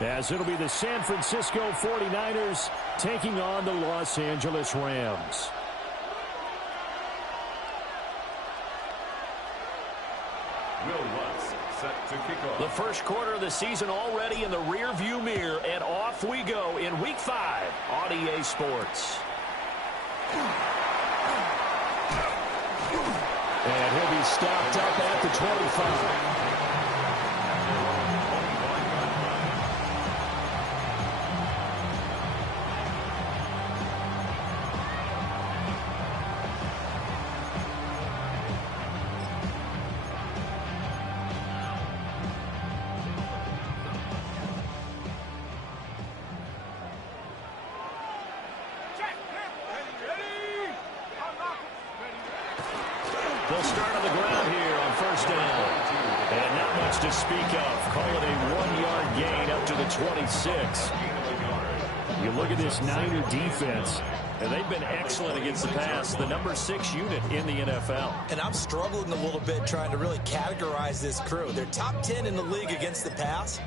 as it'll be the San Francisco 49ers taking on the Los Angeles Rams. The first quarter of the season already in the rear-view mirror, and off we go in Week 5 on EA Sports. And he'll be stopped up at the 25. They'll start on the ground here on first down. And not much to speak of. Call it a 1-yard gain up to the 26. You look at this Niner defense, and they've been excellent against the pass. The number 6 unit in the NFL. And I'm struggling a little bit trying to really categorize this crew. They're top 10 in the league against the pass,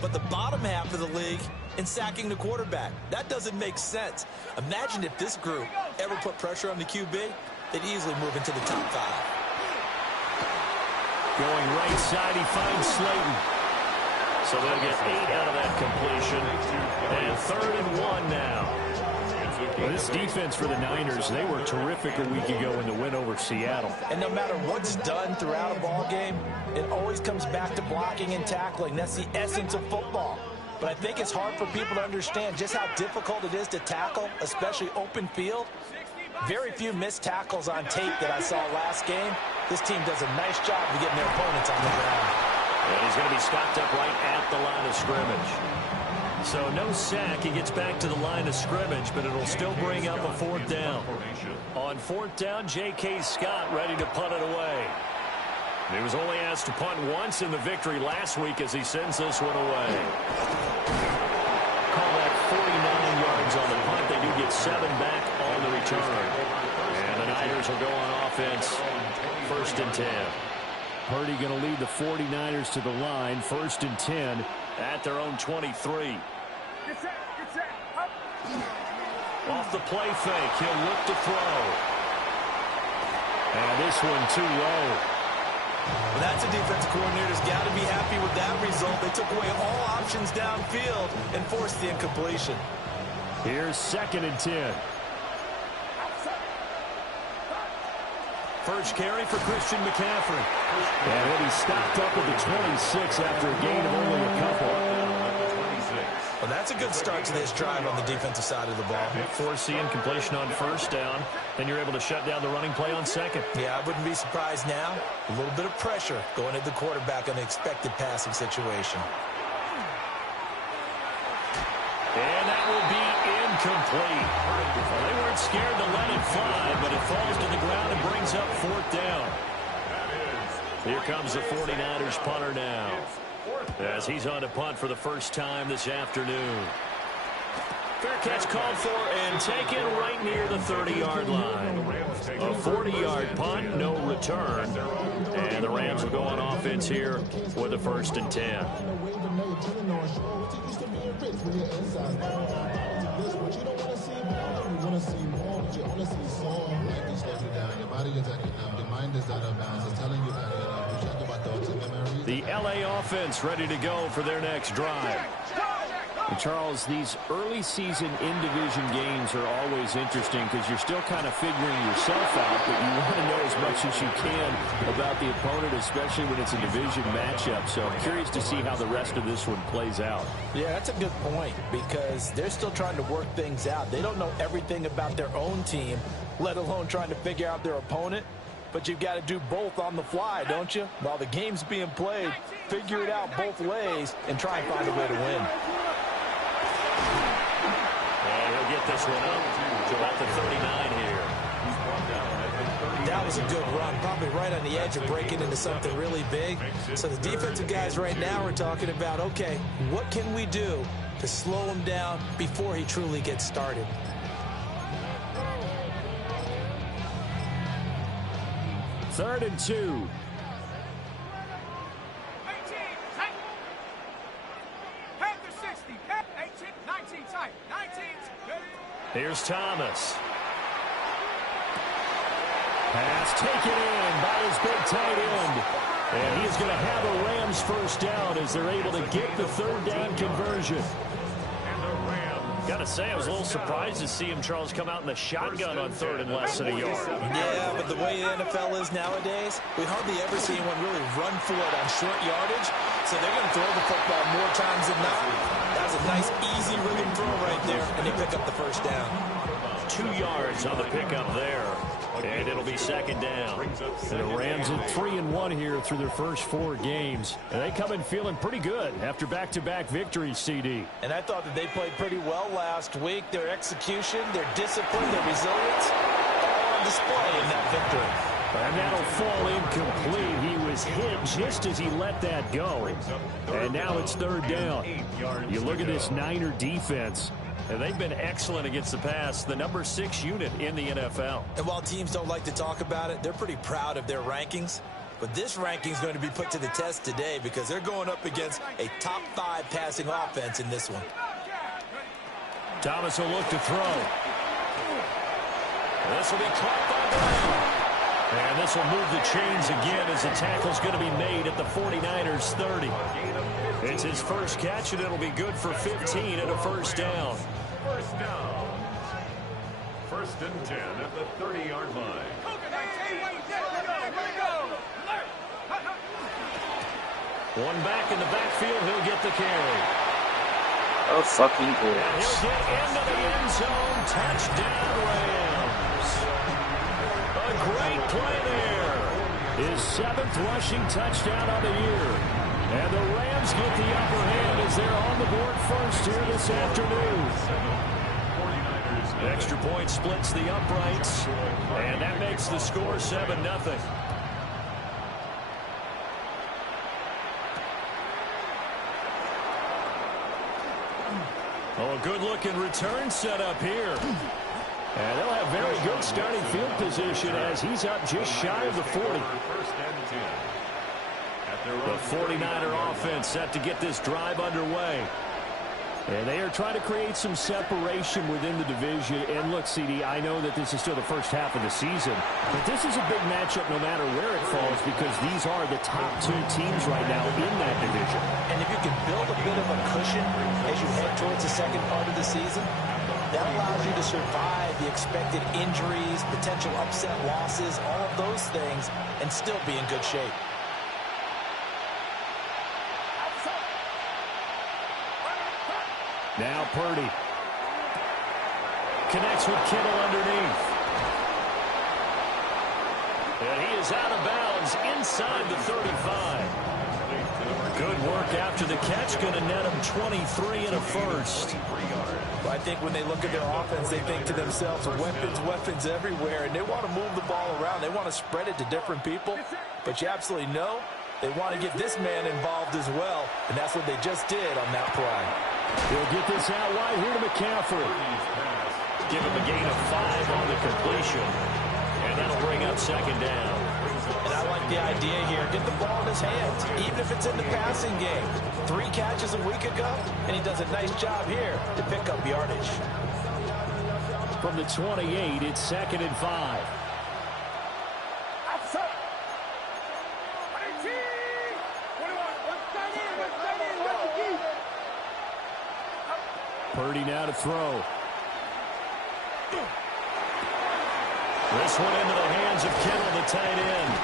but the bottom half of the league in sacking the quarterback. That doesn't make sense. Imagine if this group ever put pressure on the QB, they'd easily move into the top 5. Going right side, he finds Slayton. So they'll get 8 out of that completion. And 3rd and 1 now. Well, this defense for the Niners, they were terrific a week ago in the win over Seattle. And no matter what's done throughout a ball game, it always comes back to blocking and tackling. That's the essence of football. But I think it's hard for people to understand just how difficult it is to tackle, especially open field. Very few missed tackles on tape that I saw last game. This team does a nice job of getting their opponents on the ground. And he's going to be stopped up right at the line of scrimmage. So no sack. He gets back to the line of scrimmage, but it'll still bring up a 4th down. On 4th down, J.K. Scott ready to punt it away. He was only asked to punt once in the victory last week as he sends this one away. Call that 49 yards on the punt. They do get 7 back on the return. And the Niners will go on offense. 1st and 10. Purdy going to lead the 49ers to the line. 1st and 10 at their own 23. Off the play fake. He'll look to throw. And this one too low. Well, that's a defensive coordinator's got to be happy with that result. They took away all options downfield and forced the incompletion. Here's 2nd and 10. First carry for Christian McCaffrey. And he'll be stopped up at the 26 after a gain of only a couple. Well, that's a good start to this drive on the defensive side of the ball. Force the incompletion on 1st down. Then you're able to shut down the running play on 2nd. Yeah, I wouldn't be surprised now. A little bit of pressure going at the quarterback on an expected passing situation. And that will be incomplete. Well, they weren't scared to let it fly, but it falls to the ground and brings up 4th down. Here comes the 49ers punter now, as he's on to punt for the first time this afternoon. Fair catch called for and taken right near the 30-yard line. A 40-yard punt, no return. And the Rams will go on offense here with a 1st and 10. The LA offense ready to go for their next drive. And Charles, these early season in-division games are always interesting because you're still kind of figuring yourself out, but you want to know as much as you can about the opponent, especially when it's a division matchup. So I'm curious to see how the rest of this one plays out. Yeah, that's a good point because they're still trying to work things out. They don't know everything about their own team, let alone trying to figure out their opponent. But you've got to do both on the fly, don't you? While the game's being played, figure it out both ways and try and find a way to win. And he'll get this one up to about the 39 here. That was a good run, probably right on the edge of breaking into something really big. So the defensive guys right now are talking about, okay, what can we do to slow him down before he truly gets started? Third and 2. Here's Thomas. Pass taken in by his big tight end. And he is going to have a Rams first down as they're able to get the third down conversion. Got to say, I was a little surprised to see him, Charles, come out in the shotgun on third and less than a yard. Yeah, but the way the NFL is nowadays, we hardly ever see anyone really run for it on short yardage. So they're going to throw the football more times than not. That was a nice, easy rhythm throw right there, and they pick up the first down. 2 yards on the pickup there. And it'll be second down. And the Rams at 3-1 here through their first 4 games. And they come in feeling pretty good after back-to-back victories, CD. And I thought that they played pretty well last week. Their execution, their discipline, their resilience, all on display in that victory. And that'll fall incomplete. He was hit just as he let that go. And now it's third down. You look at this Niner defense. And they've been excellent against the pass, the number 6 unit in the NFL. And while teams don't like to talk about it, they're pretty proud of their rankings. But this ranking is going to be put to the test today because they're going up against a top 5 passing offense in this one. Thomas will look to throw. This will be caught by Brown. And this will move the chains again as the tackle's going to be made at the 49ers 30. It's his first catch, and it'll be good for 15 and a first down. First down. First and 10 at the 30-yard line. One back in the backfield, he'll get the carry. Oh, fucking And goals. he'll get into the end zone. Touchdown, Rams. A great play there. His 7th rushing touchdown of the year. And the Rams get the upper hand as they're on the board first here this afternoon. Extra point splits the uprights, and that makes the score 7-0. Oh, a good-looking return set up here. And they'll have very good starting field position as he's up just shy of the 40. The 49er offense set to get this drive underway. And they are trying to create some separation within the division. And look, CD, I know that this is still the first half of the season, but this is a big matchup no matter where it falls because these are the top 2 teams right now in that division. And if you can build a bit of a cushion as you head towards the second part of the season, that allows you to survive the expected injuries, potential upset losses, all of those things, and still be in good shape. Now Purdy connects with Kittle underneath. And he is out of bounds inside the 35. Good work after the catch. Going to net him 23 and a first. Well, I think when they look at their offense, they think to themselves, weapons everywhere, and they want to move the ball around. They want to spread it to different people. But you absolutely know they want to get this man involved as well, and that's what they just did on that play. He'll get this out wide here to McCaffrey. Give him a gain of 5 on the completion. And that'll bring up second down. And I like the idea here. Get the ball in his hands, even if it's in the passing game. 3 catches a week ago, and he does a nice job here to pick up yardage. From the 28, it's second and 5. Purdy now to throw. This one into the hands of Kittle, the tight end.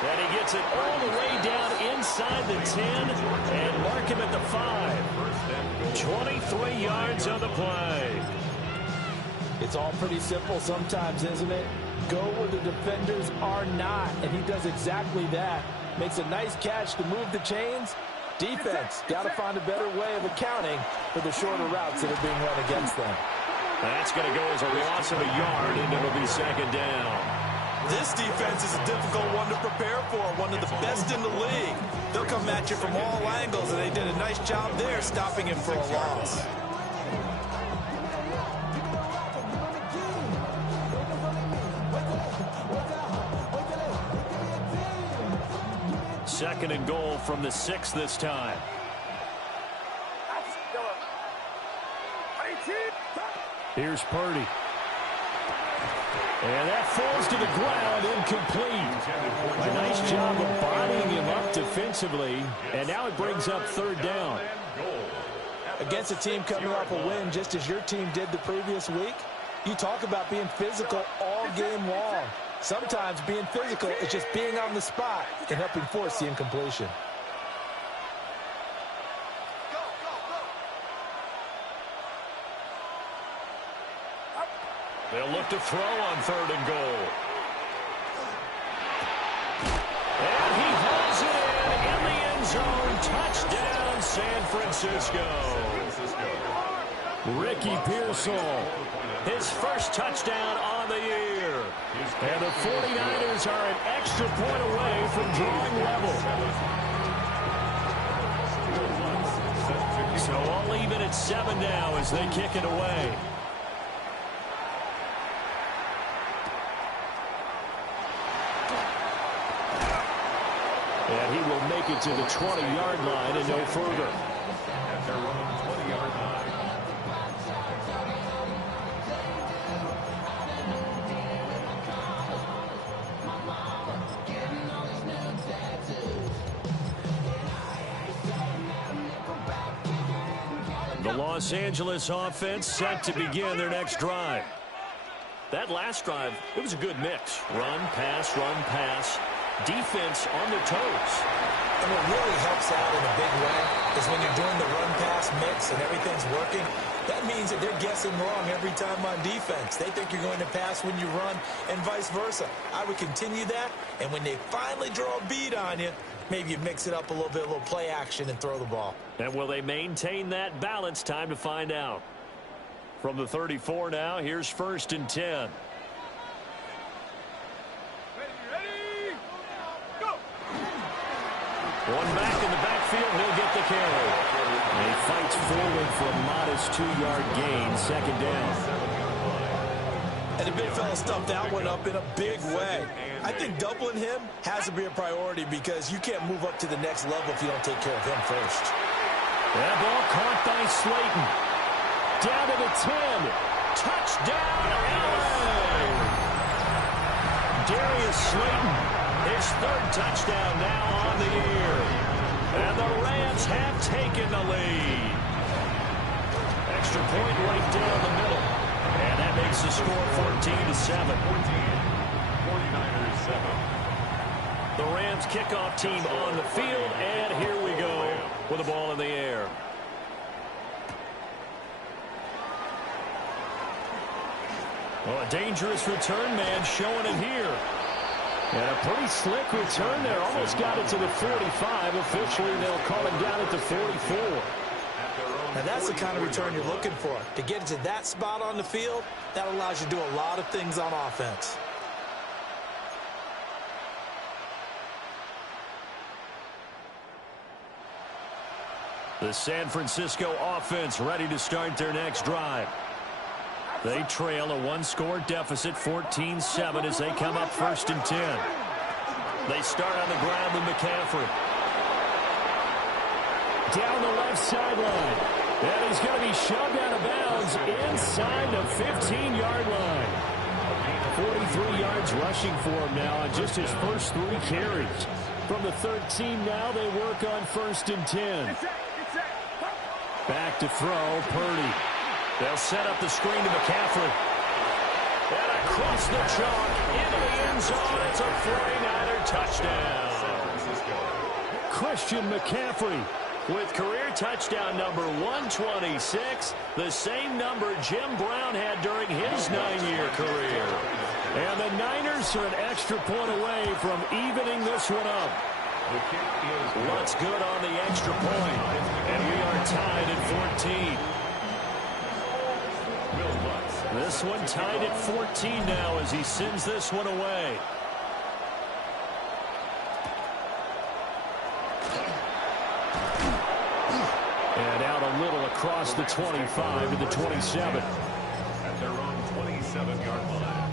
And he gets it all the way down inside the 10 and mark him at the 5. 23 yards on the play. It's all pretty simple sometimes, isn't it? Go where the defenders are not, and he does exactly that. Makes a nice catch to move the chains. Defense, got to find a better way of accounting for the shorter routes that are being run against them. That's going to go as a loss of a yard, and it'll be second down. This defense is a difficult one to prepare for, one of the best in the league. They'll come at you from all angles, and they did a nice job there stopping him for a loss. Second and goal from the 6 this time. Here's Purdy. And that falls to the ground, incomplete. A nice job of bodying him up defensively, and now it brings up third down. Against a team coming off a win just as your team did the previous week, you talk about being physical all game long. Sometimes being physical is just being on the spot and helping force the incompletion. They'll look to throw on third and goal. And he hauls it in the end zone. Touchdown, San Francisco. Ricky Pearsall, his first touchdown on the year. And the 49ers are an extra point away from drawing level. So all even at 7 now as they kick it away. And he will make it to the 20-yard line and no further. At their own 20-yard line. The Los Angeles offense set to begin their next drive. That last drive, it was a good mix. Run, pass, defense on their toes. And what really helps out in a big way is when you're doing the run-pass mix and everything's working, that means that they're guessing wrong every time on defense. They think you're going to pass when you run and vice versa. I would continue that, and when they finally draw a bead on you, maybe you mix it up a little bit, a little play action, and throw the ball. And will they maintain that balance? Time to find out. From the 34 now, here's 1st and 10. One back in the backfield, he'll get the carry. And he fights forward for a modest 2-yard gain, 2nd down. And the big fella stuffed that one up in a big way. I think doubling him has to be a priority because you can't move up to the next level if you don't take care of him first. That ball caught by Slayton. Down to the 10. Touchdown, LA! Darius Slayton, his 3rd touchdown now on the year. And the Rams have taken the lead. Extra point right down the middle. And that makes the score 14-7. 49ers 7. The Rams kickoff team on the field, and here we go with the ball in the air. Well, a dangerous return man showing it here. And a pretty slick return there. Almost got it to the 45. Officially, they'll call him down at the 44. Now, that's the kind of return you're looking for. To get it to that spot on the field, that allows you to do a lot of things on offense. The San Francisco offense ready to start their next drive. They trail a 1-score deficit, 14-7, as they come up 1st and 10. They start on the ground with McCaffrey. Down the left sideline. And he's going to be shoved out of bounds inside the 15-yard line. 43 yards rushing for him now on just his first 3 carries. From the 13 now, they work on 1st and 10. Back to throw, Purdy. They'll set up the screen to McCaffrey. And across the chalk into the end zone. It's a 49er touchdown. Christian McCaffrey with career touchdown number 126, the same number Jim Brown had during his 9-year career. And the Niners are an extra point away from evening this one up. What's good on the extra point? And we are tied at 14. This one tied at 14 now as he sends this one away. And out a little across the 25 to the 27. At their own 27-yard line.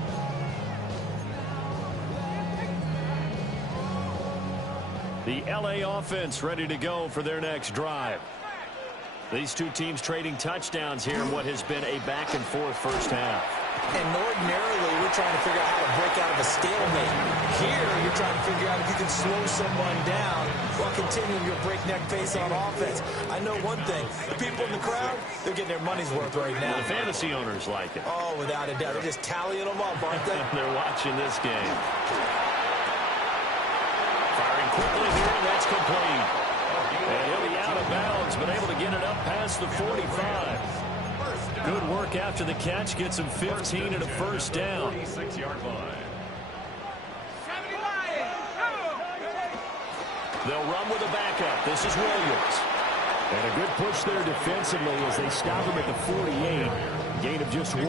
The LA offense ready to go for their next drive. These two teams trading touchdowns here in what has been a back-and-forth first half. And ordinarily, we're trying to figure out how to break out of a stalemate. Here, you're trying to figure out if you can slow someone down while continuing your breakneck pace on offense. I know one thing. The people in the crowd, they're getting their money's worth right now. The fantasy owners like it. Oh, without a doubt. They're just tallying them up, aren't they? They're watching this game. Firing quickly here, and that's complete. And he'll be out of bounds, but able to get it up past the 45. Good work after the catch. Gets him 15 and a first down. 46-yard line. They'll run with a backup. This is Williams. And a good push there defensively as they stop him at the 48. Gain of just 1.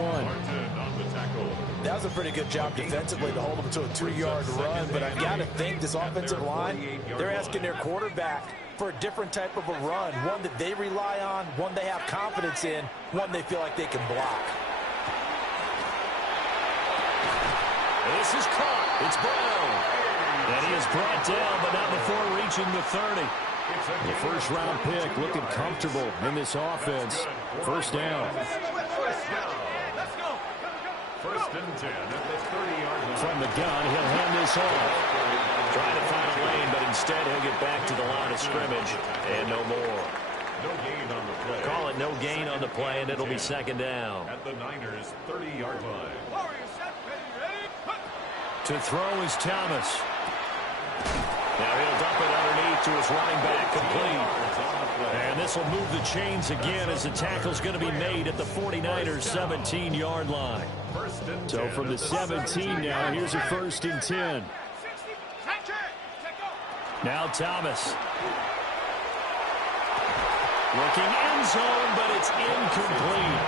That was a pretty good job defensively to hold him to a 2-yard run, but I've got to think this offensive line, they're asking their quarterback for a different type of a run, one that they rely on, one they have confidence in, one they feel like they can block. This is caught. It's Brown. And he is brought down, but not before reaching the 30. The first-round pick looking comfortable in this offense. First down. First and 10 at the 30-yard line. From the gun, he'll hand this off. Trying to find a lane, but instead he'll get back to the line of scrimmage. And no more. No gain on the play. Call it no gain on the play, and it'll be second down. At the Niners' 30-yard line. To throw is Thomas. Now he'll dump it underneath to his running back, complete. And this will move the chains again as the tackle's going to be made at the 49ers' 17-yard line. So from the 17 now, here's a first and 10. Now Thomas. Looking end zone, but it's incomplete.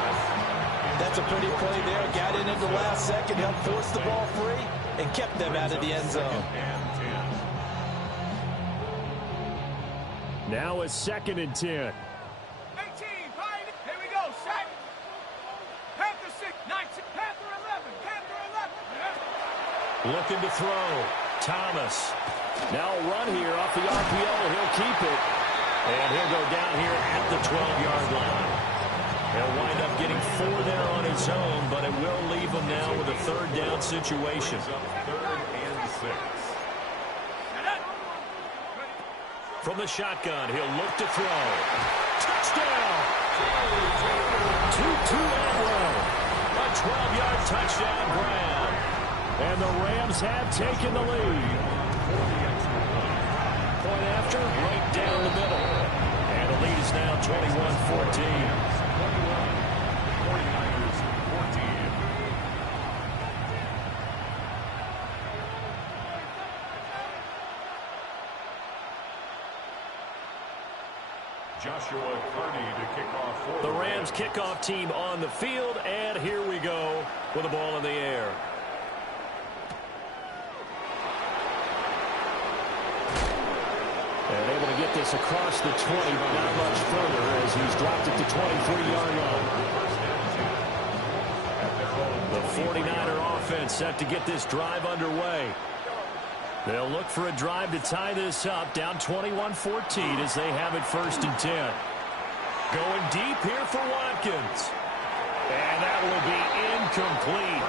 That's a pretty play there. Got in at the last second, helped force the ball free, and kept them out of the end zone. Now a second and 10. 18, here we go, set. Panther 6, 19, Panther 11, Panther 11. Looking to throw. Thomas. Now a run here off the RPO. He'll keep it. And he'll go down here at the 12-yard line. He'll wind up getting 4 there on his own, but it will leave him now with a third down situation. Third and 6. From the shotgun, he'll look to throw. Touchdown! Tutu Atwell. A 12-yard touchdown grab. And the Rams have taken the lead. Point after, right down the middle. And the lead is now 21-14. 49ers 14. Joshua Carney to kick off for The Rams kickoff team on the field, and here we go with the ball in the air. And able to get this across the 20, but not much further as he's dropped it to 23-yard line. The 49er offense set to get this drive underway. They'll look for a drive to tie this up, down 21-14 as they have it first and 10. Going deep here for Watkins. And that will be incomplete.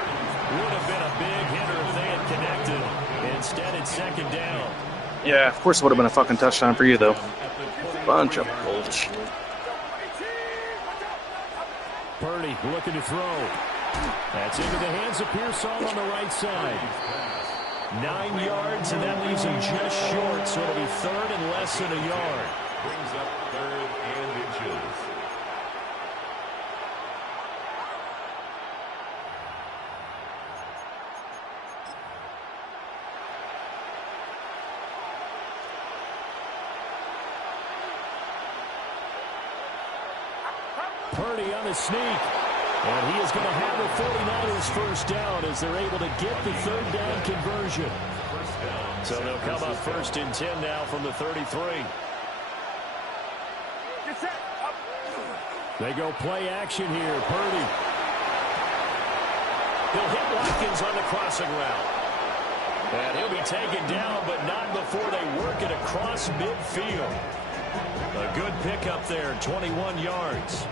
Would have been a big hitter if they had connected. Instead, it's second down. Yeah, of course it would have been a fucking touchdown for you, though. Bunch of bullshit. Purdy looking to throw. That's into the hands of Pearsall on the right side. 9 yards, and that leaves him just short, so it'll be third and less than a yard. brings up third and inches. Purdy on the sneak. And he is going to have the 49ers first down as they're able to get the third down conversion. So they'll come up first and 10 now from the 33. They go play action here. Purdy. He'll hit Watkins on the crossing route. And he'll be taken down, but not before they work it across midfield. A good pickup there, 21 yards.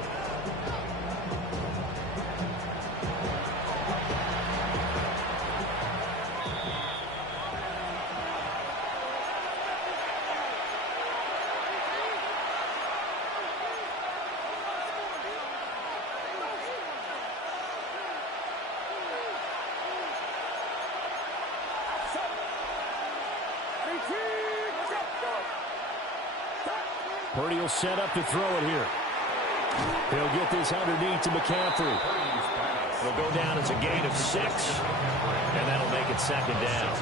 Purdy will set up to throw it here. He'll get this underneath to McCaffrey. It'll go down as a gain of 6, and that'll make it second down.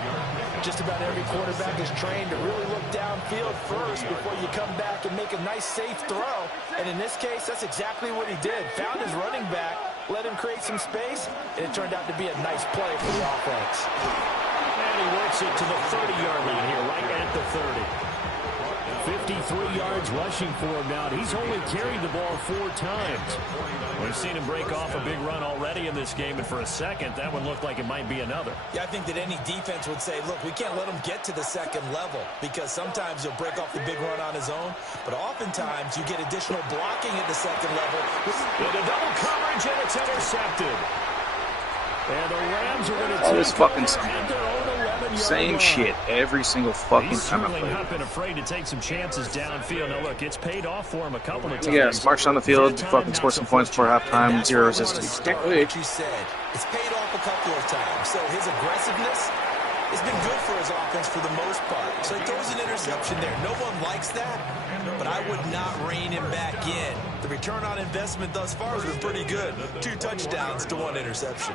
Just about every quarterback is trained to really look downfield first before you come back and make a nice, safe throw. And in this case, that's exactly what he did. Found his running back, let him create some space, and it turned out to be a nice play for the offense. And he works it to the 30-yard line here, right at the 30. 53 yards rushing for him now. He's only carried the ball 4 times. We've seen him break off a big run already in this game, and for a second, that one looked like it might be another. Yeah, I think that any defense would say, look, we can't let him get to the second level, because sometimes he'll break off the big run on his own, but oftentimes you get additional blocking at the second level. With a double coverage, and it's intercepted. And the Rams are going to All this fucking same line. shit every single fucking time I play. He's certainly not been afraid to take some chances downfield. Now, look, it's paid off for him a couple of times. Yeah, march down the field, fucking score some points before halftime, 0 resistance. What you said. It's paid off a couple of times. So his aggressiveness has been good for his offense for the most part. So he throws an interception there. No one likes that, but I would not rein him back in. The return on investment thus far has been pretty good. 2 touchdowns to 1 interception.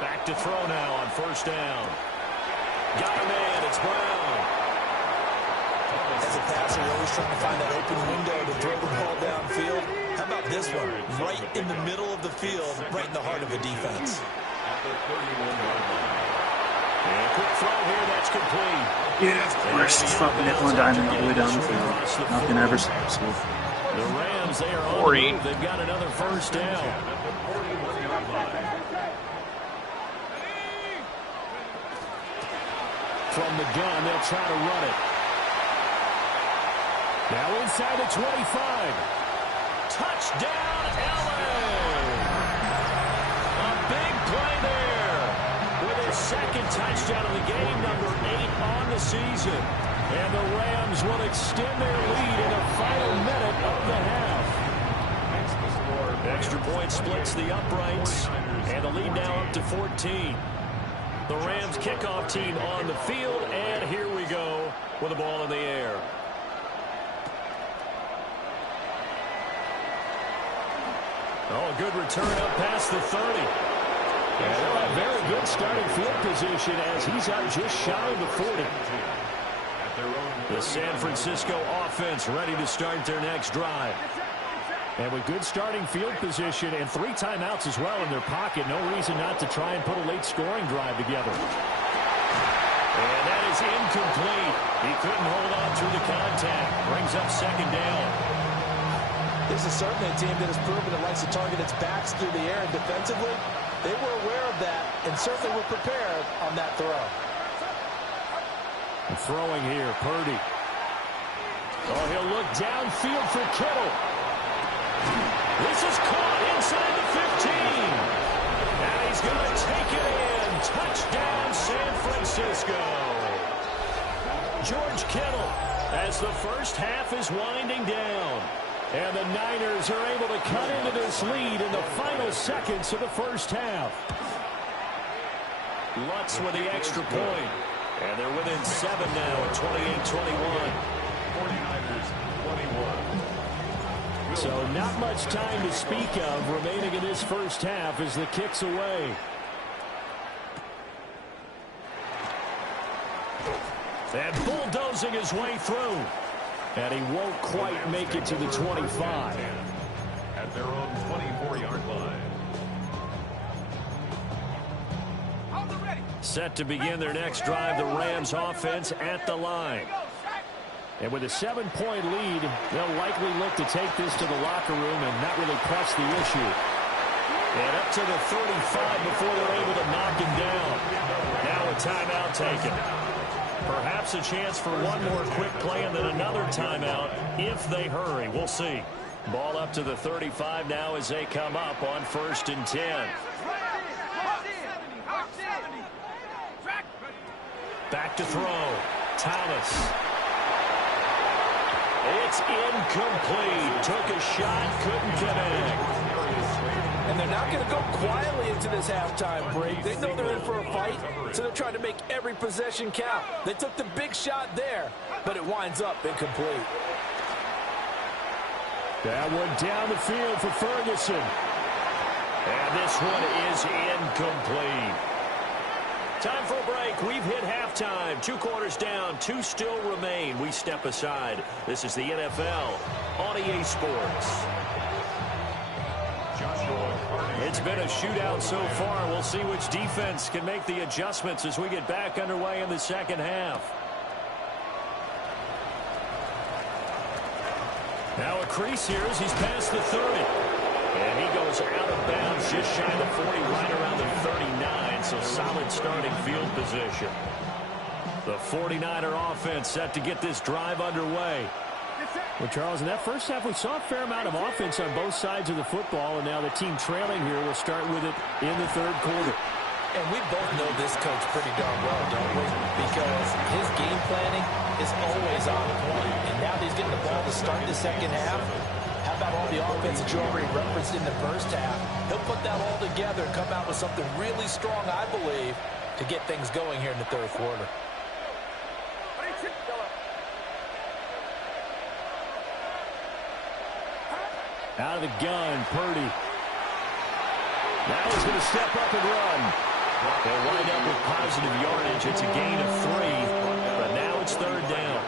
Back to throw now on first down. Got a man, it's Brown. As a passer, you're always trying to find that open window to throw the ball downfield. How about this one? Right in the middle of the field, right in the heart of a defense. And a quick throw here, that's complete. Yeah, of course. Fucking nickel and diming all the way down the field. Nothing ever successful. The Rams, they are on the move. They've got another first down. From the gun, they'll try to run it. Now inside the 25. Touchdown, Allen! A big play there with his second touchdown of the game, number 8 on the season. And the Rams will extend their lead in the final minute of the half. Extra point splits the uprights, and the lead now up to 14. The Rams kickoff team on the field, and here we go with the ball in the air. Oh, good return up past the 30. And they'll have very good starting field position as he's out just shy of the 40. The San Francisco offense ready to start their next drive. And with good starting field position and 3 timeouts as well in their pocket, no reason not to try and put a late scoring drive together. And that is incomplete. He couldn't hold on through the contact. Brings up second down. This is certainly a team that has proven it likes to target its backs through the air, and defensively, they were aware of that and certainly were prepared on that throw. And throwing here, Purdy. Oh, he'll look downfield for Kittle. This is caught inside the 15. And he's going to take it in. Touchdown, San Francisco. George Kittle as the first half is winding down. And the Niners are able to cut into this lead in the final seconds of the first half. Lutz with the extra point. And they're within 7 now at 28-21. 49ers 21. So not much time to speak of remaining in this first half as the kick's away. And bulldozing his way through. And he won't quite make it to the 25. At their own 24-yard line. Set to begin their next drive, the Rams offense at the line. And with a 7-point lead, they'll likely look to take this to the locker room and not really press the issue. And up to the 35 before they're able to knock him down. Now a timeout taken. Perhaps a chance for one more quick play and then another timeout if they hurry. We'll see. Ball up to the 35 now as they come up on 1st and 10. Back to throw. Thomas. It's incomplete. Took a shot, couldn't connect. And they're not going to go quietly into this halftime break. They know they're in for a fight, so they're trying to make every possession count. They took the big shot there, but it winds up incomplete. That one down the field for Ferguson. And this one is incomplete. Time for a break. We've hit halftime. 2 quarters down. 2 still remain. We step aside. This is the NFL on EA Sports. It's been a shootout so far. We'll see which defense can make the adjustments as we get back underway in the second half. Now a crease here as he's past the 30. And he goes out of bounds just shy of the 40, right around the 39. So solid starting field position. The 49er offense set to get this drive underway. Well, Charles, in that first half, we saw a fair amount of offense on both sides of the football, and now the team trailing here will start with it in the 3rd quarter. And we both know this coach pretty darn well, don't we? Because his game planning is always on point. And now that he's getting the ball to start the second half, how about all the offense that you already referenced in the first half? He'll put that all together and come out with something really strong, I believe, to get things going here in the 3rd quarter. Out of the gun, Purdy. Now he's going to step up and run. They'll wind up with positive yardage. It's a gain of 3, but now it's 3rd down.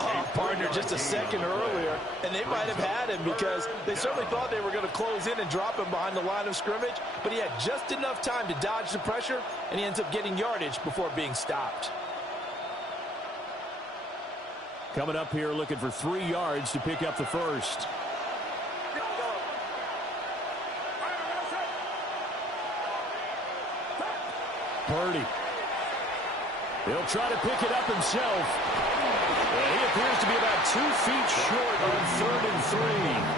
Oh, partner, just a second earlier, and they might have had him because they certainly thought they were going to close in and drop him behind the line of scrimmage, but he had just enough time to dodge the pressure, and he ends up getting yardage before being stopped. Coming up here looking for 3 yards to pick up the first. Purdy. He'll try to pick it up himself. And he appears to be about 2 feet short on 3rd and 3.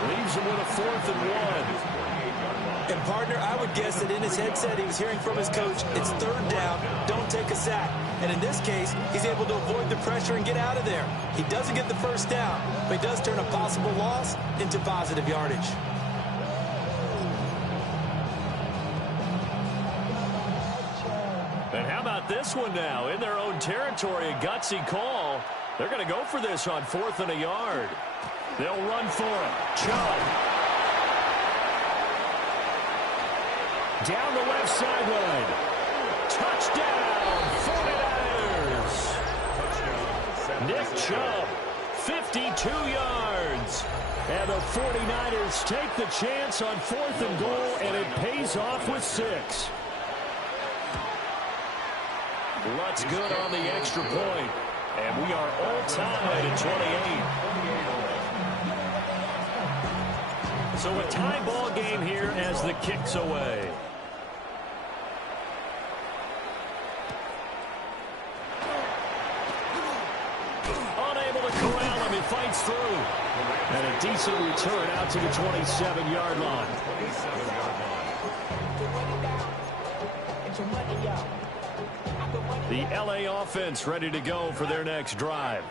Leaves him with a 4th and 1. And, partner, I would guess that in his headset he was hearing from his coach, it's 3rd down, don't take a sack. And in this case, he's able to avoid the pressure and get out of there. He doesn't get the first down, but he does turn a possible loss into positive yardage. And how about this one now? In their own territory, a gutsy call. They're going to go for this on 4th and a yard. They'll run for it. Chubb. Down the left sideline. Touchdown, 49ers. Nick Chubb, 52 yards. And the 49ers take the chance on 4th and goal, and it pays off with 6. Lutz good on the extra point. And we are all tied at 28. So a tie ball game here as the kick's away. Unable to corral him. He fights through. And a decent return out to the 27-yard line. The LA offense ready to go for their next drive.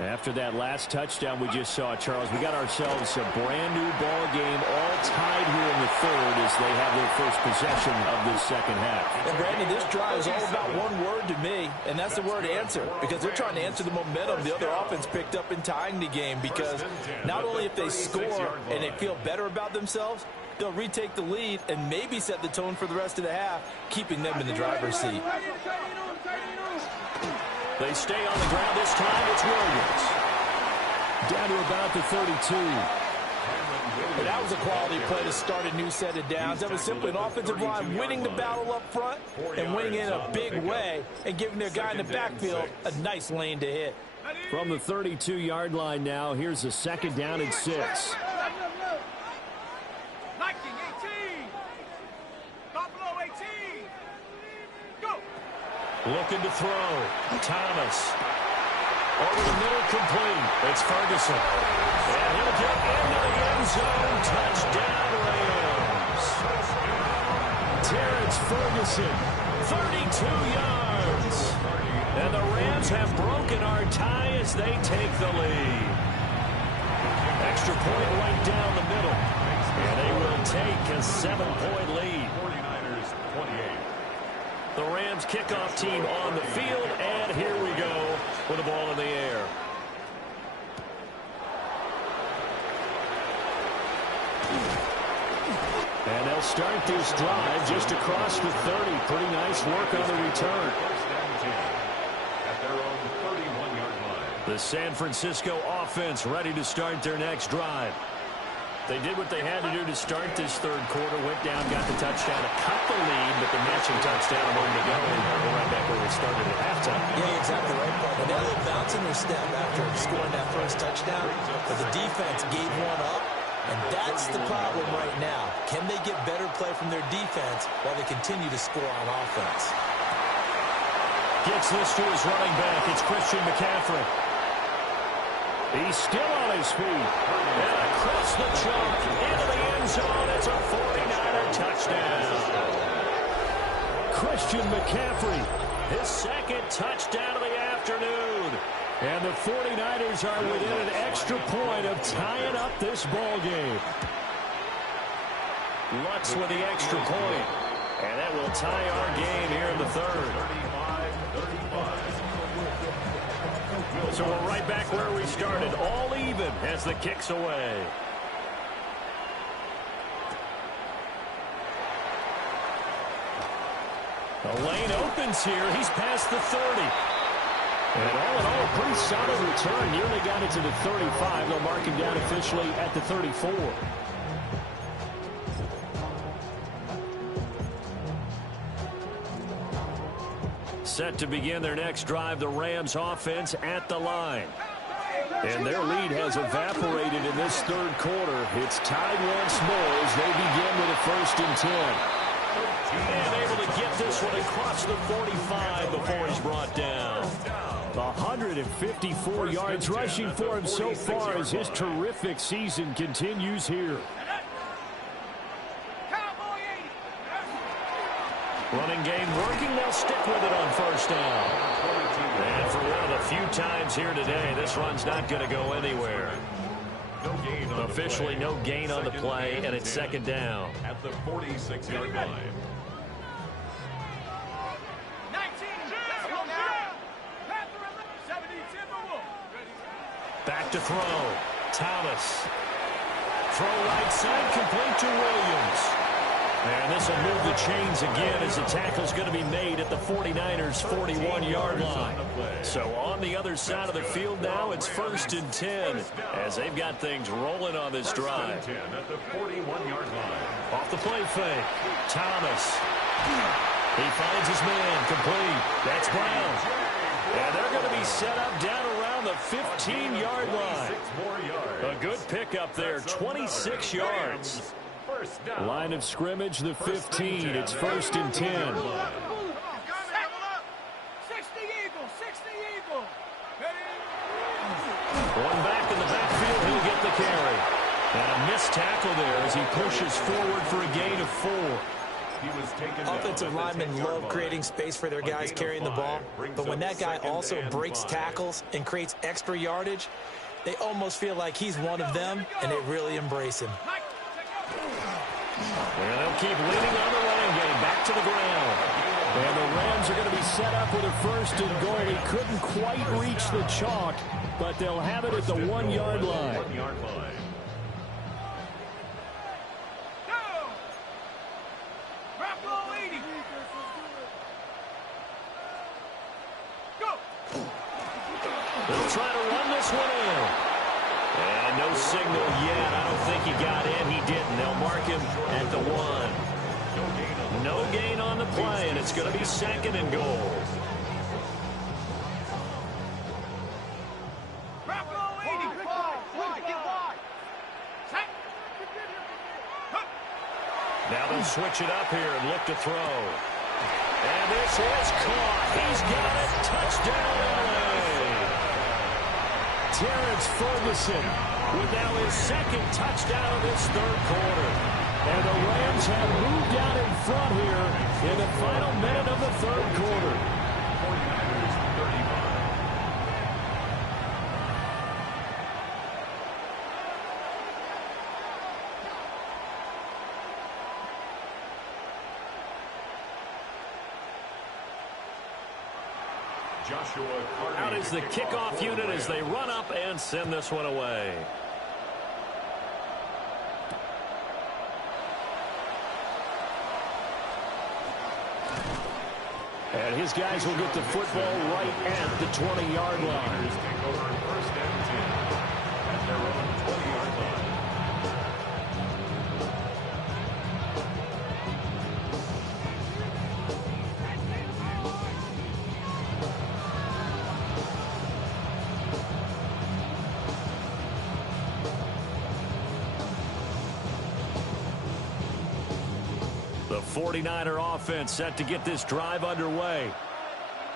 After that last touchdown we just saw, Charles, we got ourselves a brand new ball game, all tied here in the 3rd as they have their first possession of this second half. And Brandon, this drive is all about one word to me, and that's the word answer, because they're trying to answer the momentum the other offense picked up in tying the game, because not only if they score and they feel better about themselves, they'll retake the lead and maybe set the tone for the rest of the half, keeping them in the driver's seat. They stay on the ground this time. It's Williams. Down to about the 32. But that was a quality play to start a new set of downs. That was simply an offensive line winning the battle up front and winning in a big way and giving their guy in the backfield a nice lane to hit. From the 32-yard line now, here's a 2nd down and 6. Looking to throw. Thomas. Over the middle, complete. It's Ferguson. And he'll get into the end zone. Touchdown, Rams. Terrence Ferguson, 32 yards. And the Rams have broken our tie as they take the lead. Extra point right down the middle. And they will take a 7-point lead. 49ers 28. The Rams kickoff team on the field, and here we go with the ball in the air. And they'll start this drive just across the 30. Pretty nice work on the return. First and 10 at their own 31-yard line. The San Francisco offense ready to start their next drive. They did what they had to do to start this third quarter. Went down, got the touchdown to cut the lead, but the matching touchdown a moment ago. And we're right back where we started at halftime. Yeah, exactly right, Paul. They had a little bounce in their step after scoring that first touchdown, but the defense gave one up, and that's the problem right now. Can they get better play from their defense while they continue to score on offense? Gets this to his running back. It's Christian McCaffrey. He's still on his feet. And across the chalk, into the end zone. It's a 49er touchdown. Christian McCaffrey, his second touchdown of the afternoon. And the 49ers are within an extra point of tying up this ball game. Lutz with the extra point. And that will tie our game here in the third. 35-35. So we're right back where we started, all even as the kick's away. The lane opens here. He's past the 30. And all in all, a pretty solid return. Nearly got it to the 35. They'll mark him down officially at the 34. Set to begin their next drive, the Rams offense at the line. And their lead has evaporated in this third quarter. It's tied once more as they begin with a 1st and 10. And able to get this one across the 45 before he's brought down. 154 yards rushing for him so far as his terrific season continues here. Running game working. They'll stick with it on 1st down. And for one of the few times here today, this run's not going to go anywhere. Officially no gain on the play, and it's 2nd down. At the 46-yard line. Back to throw. Thomas. Throw right side, complete to Williams. And this will move the chains again as the tackle's going to be made at the 49ers' 41-yard line. So on the other side of the field now, it's 1st and 10 as they've got things rolling on this drive. First and 10 at the 41-yard line. Off the play fake. Thomas. He finds his man, complete. That's Brown. And they're going to be set up down around the 15-yard line. A good pickup there, 26 yards. Line of scrimmage, the 15. It's 1st and 10. 60 Eagle, 60 Eagle. One back in the backfield, he'll get the carry. And a missed tackle there as he pushes forward for a gain of 4. Offensive linemen love creating space for their guys carrying the ball, but when that guy also breaks tackles and creates extra yardage, they almost feel like he's one of them, and they really embrace him. And they'll keep leaning on the running game, back to the ground. And the Rams are going to be set up with a 1st and goal. He couldn't quite reach the chalk, but they'll have it at the 1-yard line. They'll try to run this one in. And no signal yet. I don't think he got in. He didn't. They'll mark him at the 1. No gain on the play, and it's going to be 2nd and goal. Now they'll switch it up here and look to throw. And this is caught. He's got it. Touchdown, LA. Terrence Ferguson with now his second touchdown of this third quarter. And the Rams have moved out in front here in the final minute of the third quarter. 49ers 35. Out is the kickoff unit as they run up and send this one away. And his guys will get the football right at the 20-yard line. Take over first and 10 at their own 20-yard line. The 49er offense set to get this drive underway.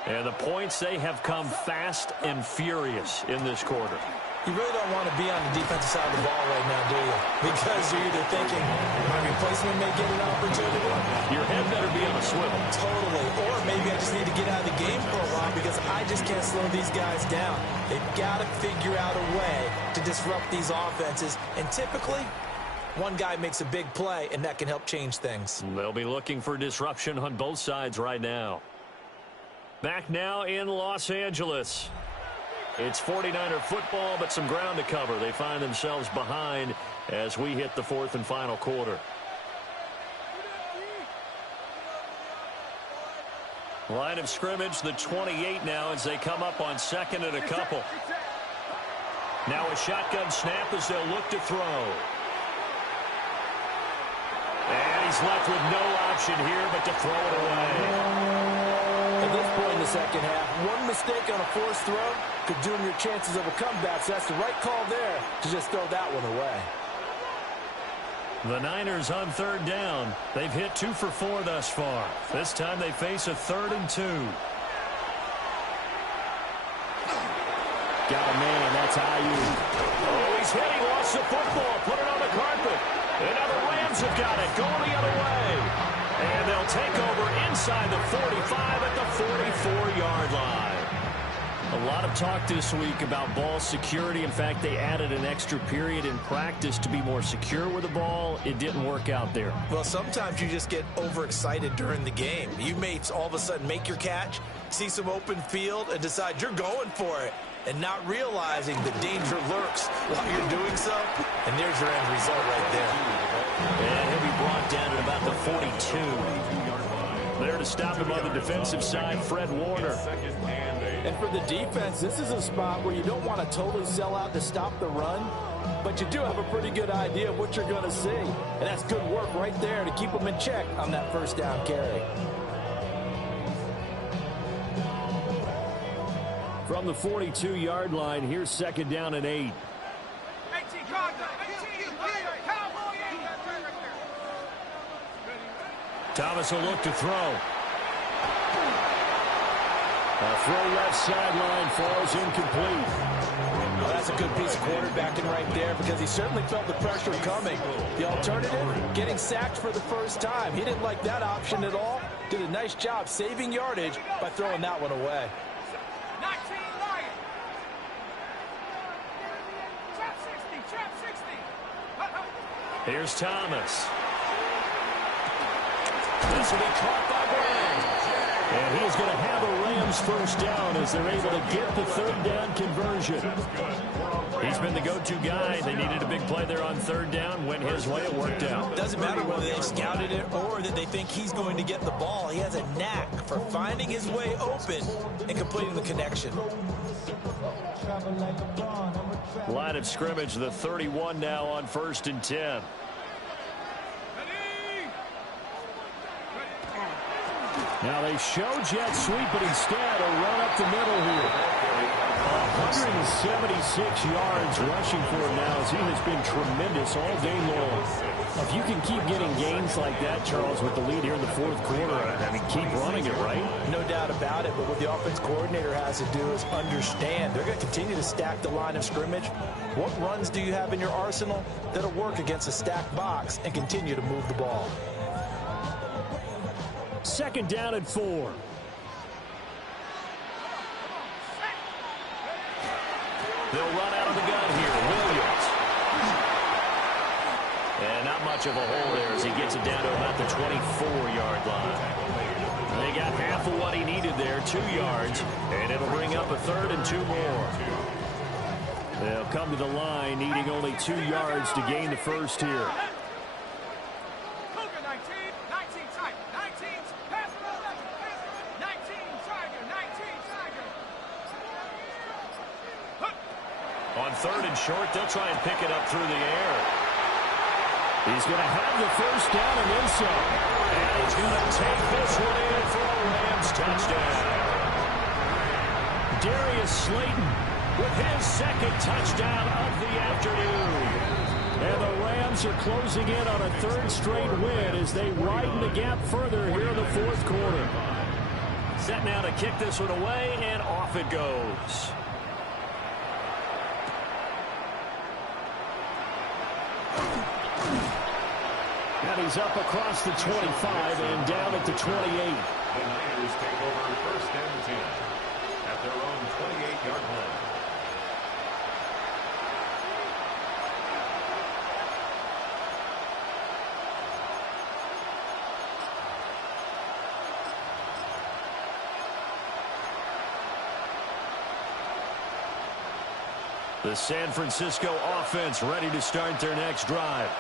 And the points, they have come fast and furious in this quarter. You really don't want to be on the defensive side of the ball right now, do you? Because you're either thinking my replacement may get an opportunity. Your head better be on a swivel. Totally. Or maybe I just need to get out of the game for a while because I just can't slow these guys down. They've got to figure out a way to disrupt these offenses. And typically, one guy makes a big play, and that can help change things. They'll be looking for disruption on both sides right now. Back now in Los Angeles. It's 49er football, but some ground to cover. They find themselves behind as we hit the fourth and final quarter. Line of scrimmage, the 28 now as they come up on second and a couple. Now a shotgun snap as they'll look to throw. And he's left with no option here but to throw it away. At this point in the second half, one mistake on a forced throw could doom your chances of a comeback. So that's the right call there to just throw that one away. The Niners on third down. They've hit 2 for 4 thus far. This time they face a 3rd and 2. Got a man, that's Ayuk. Oh, he's hit. He lost the football. Put it on the carpet. And now the Rams have got it. Going the other way. And they'll take over inside the 45 at the 44-yard line. A lot of talk this week about ball security. In fact, they added an extra period in practice to be more secure with the ball. It didn't work out there. Well, sometimes you just get overexcited during the game. You may all of a sudden make your catch, see some open field, and decide you're going for it, and not realizing the danger lurks while you're doing so. And there's your end result right there. And he'll be brought down at about the 42. There to stop him on the defensive side, Fred Warner. And for the defense, this is a spot where you don't want to totally sell out to stop the run, but you do have a pretty good idea of what you're going to see. And that's good work right there to keep them in check on that first down carry. From the 42-yard line, here's 2nd down and 8. 18, contact, 18, cowboy, Thomas will look to throw. A throw left sideline falls incomplete. Well, that's a good piece of quarterbacking right there because he certainly felt the pressure coming. The alternative, getting sacked for the first time. He didn't like that option at all. Did a nice job saving yardage by throwing that one away. 19, Lion. Trap 60, trap 60. Here's Thomas. This will be caught by Brown. And he's going to have a Rams first down as they're able to get the 3rd down conversion. He's been the go-to guy. They needed a big play there on 3rd down. Went his way. It worked out. Doesn't matter whether they've scouted it or that they think he's going to get the ball. He has a knack for finding his way open and completing the connection. Line of scrimmage, the 31 now on 1st and 10. Now they show jet sweep, but instead a run up the middle here. 176 yards rushing for him now, as he has been tremendous all day long. If you can keep getting gains like that, Charles, with the lead here in the fourth quarter, I mean, keep running it, right? No doubt about it, but what the offense coordinator has to do is understand they're going to continue to stack the line of scrimmage. What runs do you have in your arsenal that'll work against a stacked box and continue to move the ball? Second down and 4. They'll run out of the gun here. Williams. And not much of a hole there as he gets it down to about the 24-yard line. They got half of what he needed there, 2 yards, and it'll bring up a 3rd and 2 more. They'll come to the line needing only 2 yards to gain the first here. On 3rd and short, they'll try and pick it up through the air. He's going to have the first down and then some. And he's going to take this one in for a Rams touchdown. Darius Slayton with his second touchdown of the afternoon. And the Rams are closing in on a 3rd straight win as they widen the gap further here in the fourth quarter. Set now to kick this one away, and off it goes. And he's up across the 25 and down at the 28. The Niners take over 1st and 10 at their own 28-yard line. The San Francisco offense ready to start their next drive.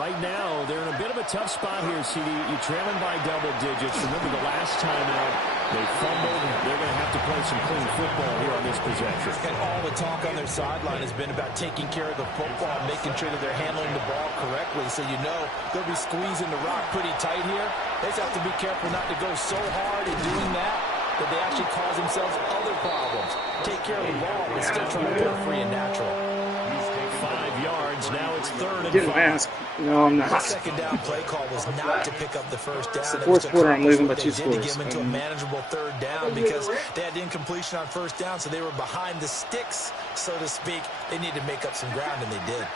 Right now, they're in a bit of a tough spot here, CD. You're trailing by double digits. Remember the last time out, they fumbled. They're going to have to play some clean football here on this possession. And all the talk on their sideline has been about taking care of the football, making sure that they're handling the ball correctly. So you know they'll be squeezing the rock pretty tight here. They just have to be careful not to go so hard in doing that they actually cause themselves other problems. Take care of the ball, but still trying to play free and natural. 5 yards. Now it's 3rd and 5. Didn't ask. No, I'm not. The second down play call was not to pick up the first down. It's the fourth quarter. I'm losing by 2 scores. They did to get scores. them into a manageable 3rd down because they had incompletion on 1st down, so they were behind the sticks, so to speak. They needed to make up some ground, and they did.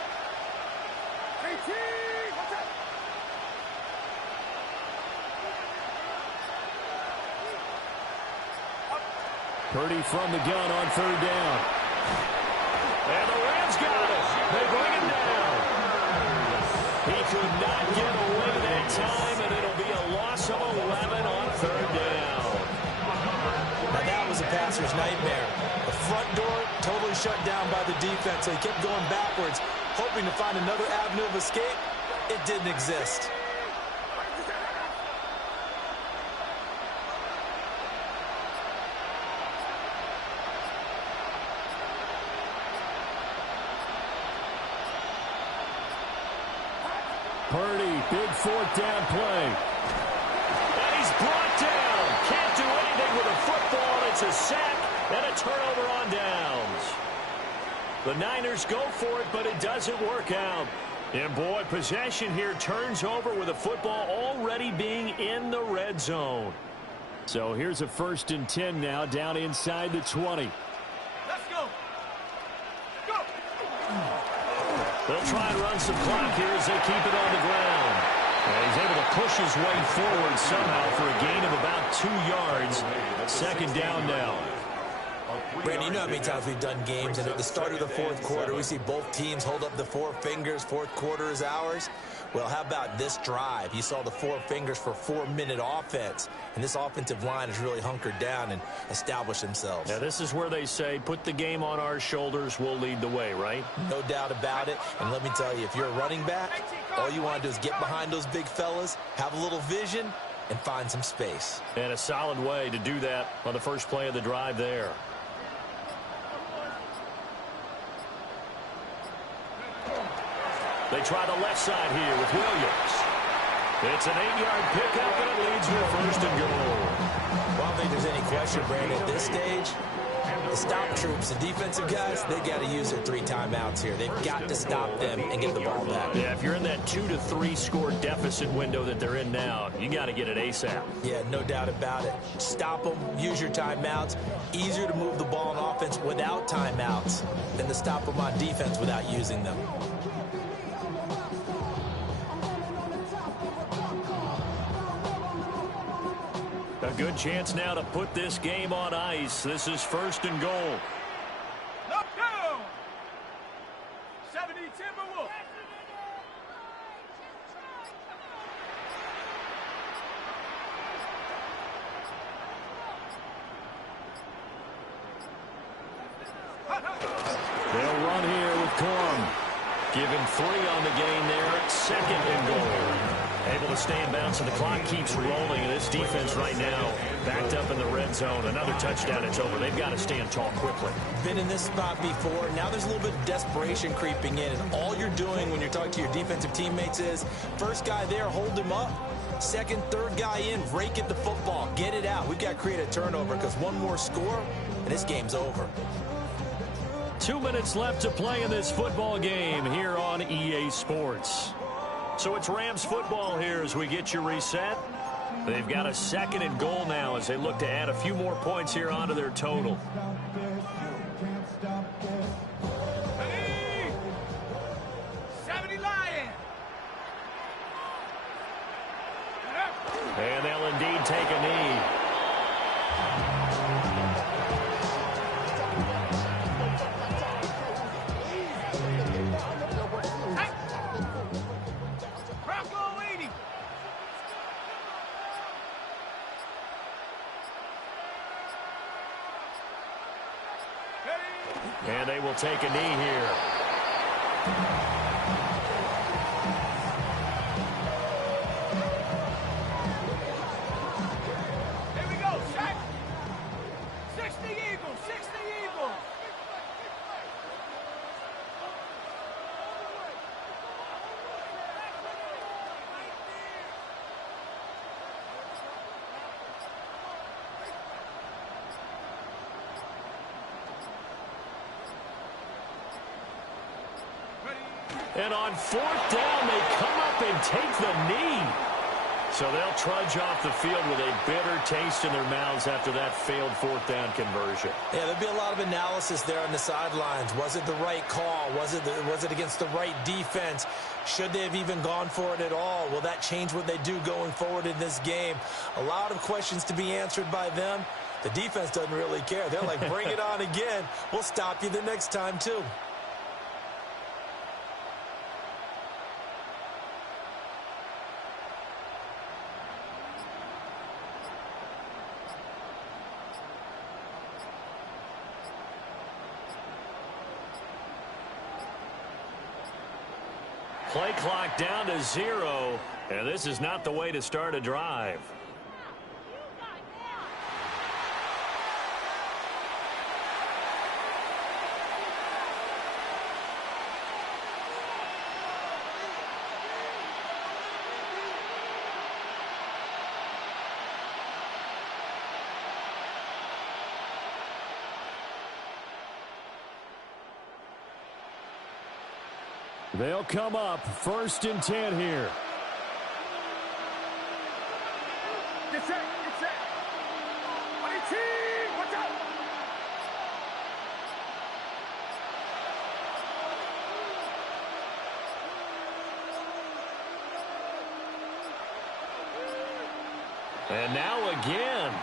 Purdy from the gun on 3rd down. And the Rams got it. They bring him down. He could not get away that time, and it'll be a loss of 11 on 3rd down. Now that was a passer's nightmare. The front door totally shut down by the defense, so he kept going backwards, hoping to find another avenue of escape. It didn't exist. Purdy, big 4th down play. And he's brought down. Can't do anything with a football. It's a sack and a turnover on downs. The Niners go for it, but it doesn't work out. And boy, possession here turns over with a football already being in the red zone. So here's a 1st and 10 now, down inside the 20. Let's go. Go. They'll try and run some clock here as they keep it on the ground. And he's able to push his way forward somehow for a gain of about 2 yards. 2nd down now. Brandon, you know how many times we've done games, and at the start of the fourth quarter, we see both teams hold up the 4 fingers, fourth quarter is ours. Well, how about this drive? You saw the 4 fingers for 4-minute offense, and this offensive line has really hunkered down and established themselves. Now, this is where they say, put the game on our shoulders, we'll lead the way, right? No doubt about it, and let me tell you, if you're a running back, all you want to do is get behind those big fellas, have a little vision, and find some space. And a solid way to do that on the first play of the drive there. They try the left side here with Williams. It's an 8-yard pickup, and it leads with first and goal. Well, I don't think there's any question, Brandon, at this stage, the stop troops, the defensive guys, they got to use their 3 timeouts here. They've got to stop them and get the ball back. Yeah, if you're in that 2 to 3 score deficit window that they're in now, you got to get it ASAP. Yeah, no doubt about it. Stop them, use your timeouts. Easier to move the ball on offense without timeouts than to stop them on defense without using them. A good chance now to put this game on ice. This is first and goal. Down. 70 Timberwolves. They'll run here with Corum. Give him 3 on the gain there. Second and goal. Able to stay in bounds, and the clock keeps rolling. And this defense right now backed up in the red zone. Another touchdown, it's over. They've got to stand tall quickly. Been in this spot before. Now there's a little bit of desperation creeping in. And all you're doing when you're talking to your defensive teammates is, first guy there, hold him up. Second, third guy in, rake at the football. Get it out. We've got to create a turnover because one more score, and this game's over. 2 minutes left to play in this football game here on EA Sports. So it's Rams football here as we get you reset. They've got a second and goal now as they look to add a few more points here onto their total. Ready? 70 Lions. And they'll indeed take a knee. And they will take a knee here. Here we go, Shaq. 60 Eagles, 60 Eagles. And on 4th down, they come up and take the knee. So they'll trudge off the field with a bitter taste in their mouths after that failed 4th down conversion. Yeah, there'll be a lot of analysis there on the sidelines. Was it the right call? Was it against the right defense? Should they have even gone for it at all? Will that change what they do going forward in this game? A lot of questions to be answered by them. The defense doesn't really care. They're like, bring it on again. We'll stop you the next time, too. Play clock down to 0, and this is not the way to start a drive. They'll come up 1st and 10 here. Get set, get set. 18, watch out. And now again,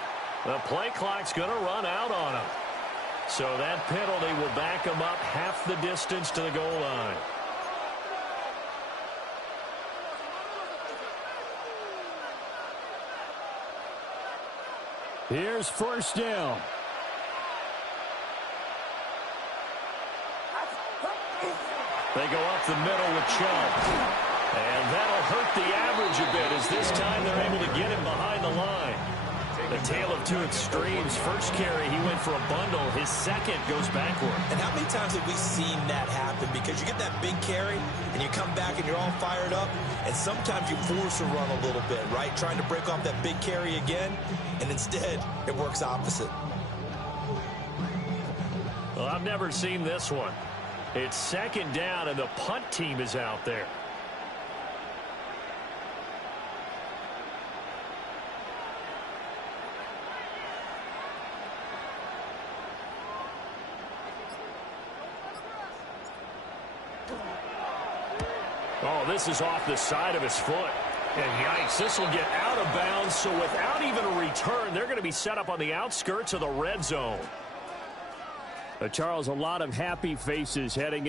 the play clock's going to run out on them. So that penalty will back them up half the distance to the goal line. Here's 1st down. They go up the middle with Chubb. And that'll hurt the average a bit as this time they're able to get him behind the line. The tale of two extremes. First carry, he went for a bundle. His second goes backward. And how many times have we seen that happen? Because you get that big carry, and you come back and you're all fired up, and sometimes you force a run a little bit, right? Trying to break off that big carry again, and instead it works opposite. Well, I've never seen this one. It's second down, and the punt team is out there. Oh, this is off the side of his foot. And yikes, this will get out of bounds. So without even a return, they're going to be set up on the outskirts of the red zone. Charles, a lot of happy faces heading in.